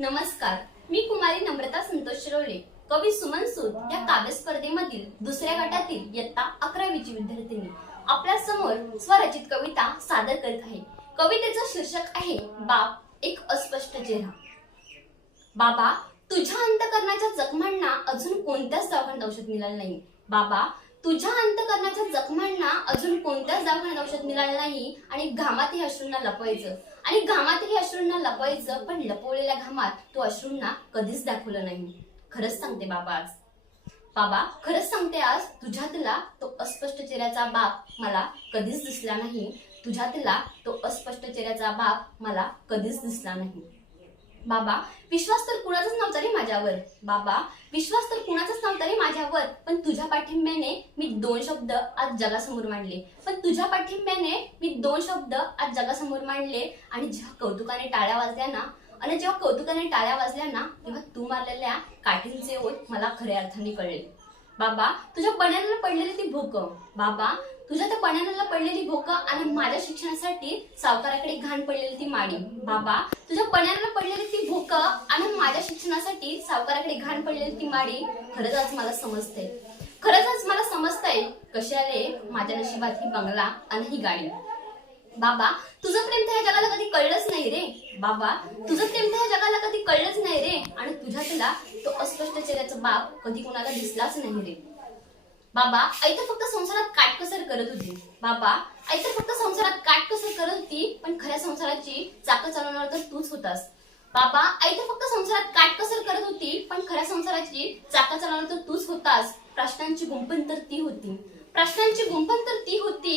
नमस्कार मी कुमारी नम्रता संतोष शिरोळे कवी सुमन सूद या काव्य स्पर्धेमधील दुसऱ्या गटातील इयत्ता अकरावीची विद्यार्थिनी. आपल्यासमोर स्वरचित कविता सादर करत आहे. कवितेचं शीर्षक आहे बाप एक अस्पष्ट चेहरा. बाबा तुझ्या अंतकरणाच्या जखमांना अजून कोणत्याच दवाखान्यात औषध मिळालं नाही. बाबा तुझ्या अंतकरणाच्या जखमांना अजून कोणत्याच दवाखान्यात औषध मिळालं नाही आणि घामातही अश्रूंना लपवायचं. आणि घामातही अश्रूंना लपवायचं पण लपवलेल्या घामात तो अश्रूंना कधीच दाखवलं नाही. खरंच सांगते बाबा आज. बाबा खरंच सांगते आज तुझ्यातला तो अस्पष्ट चेहऱ्याचा बाप मला कधीच दिसला नाही. तुझ्यातला तो अस्पष्ट चेहऱ्याचा बाप मला कधीच दिसला नाही. बाबा विश्वास तर कुणाचाच नव्हता रे माझ्यावर. बाबा विश्वास तर कुणाचाच नव्हता रे माझ्यावर. पण तुझ्या पाठिंब्याने मी दोन शब्द आज जगासमोर मांडले. पण तुझ्या पाठिंब्याने मी दोन शब्द आज जगासमोर मांडले. आणि जेव्हा कौतुकाने टाळ्या वाजल्या ना आणि जेव्हा कौतुकाने टाळ्या वाजल्या ना तेव्हा तू मारलेल्या काठींचे ओठ मला खऱ्या अर्थाने कळले. बाबा तुझ्या पण्याला पडलेली ती भूक. बाबा तुझ्या त्या पण्याला पडलेली भूक आणि माझ्या शिक्षणासाठी सावकाराकडे घाण पडलेली ती माडी. बाबा तुझ्या पण्याला पडलेली ती भूक आणि माझ्या शिक्षणासाठी सावकाराकडे घाण पडलेली ती माडी खरंच आज मला समजते खरंच आज मला समजतंय कशाले माझ्या नशिबात ही बंगला आणि ही गाडी. बाबा तुझं प्रेम तर ह्या जगाला कधी कळलंच नाही रे. बाबा तुझं प्रेम तर ह्या जगाला कधी कळलंच नाही रे. आणि तुझ्यातला तो अस्पष्ट चेहऱ्याचा बाप कधी कोणाला दिसलाच नाही रे. बाबा आई तर फक्त संसारात काटकसर करत होती. बाबा आई तर फक्त संसारात काटकसर करत होती पण खऱ्या संसाराची चाकं चालवणार तर तूच होतास. बाबा आई तर फक्त संसारात काटकसर करत होती पण खऱ्या संसाराची चाक चालवणार तर तूच होतास. प्रश्नांची गुंफण तर ती होती. प्रश्नांची गुंफण तर ती होती.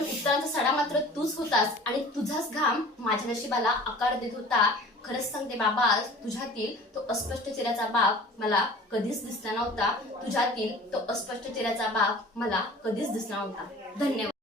पण उत्तरांचा सडा मात्र तूच होतास आणि तुझाच घाम माझ्या नशिबाला आकार देत होता. खरंच सांगते बाबा आज तुझ्यातील तो अस्पष्ट चेहऱ्याचा बाप मला कधीच दिसला नव्हता. तुझ्यातील तो अस्पष्ट चेहऱ्याचा बाप मला कधीच दिसला नव्हता. धन्यवाद.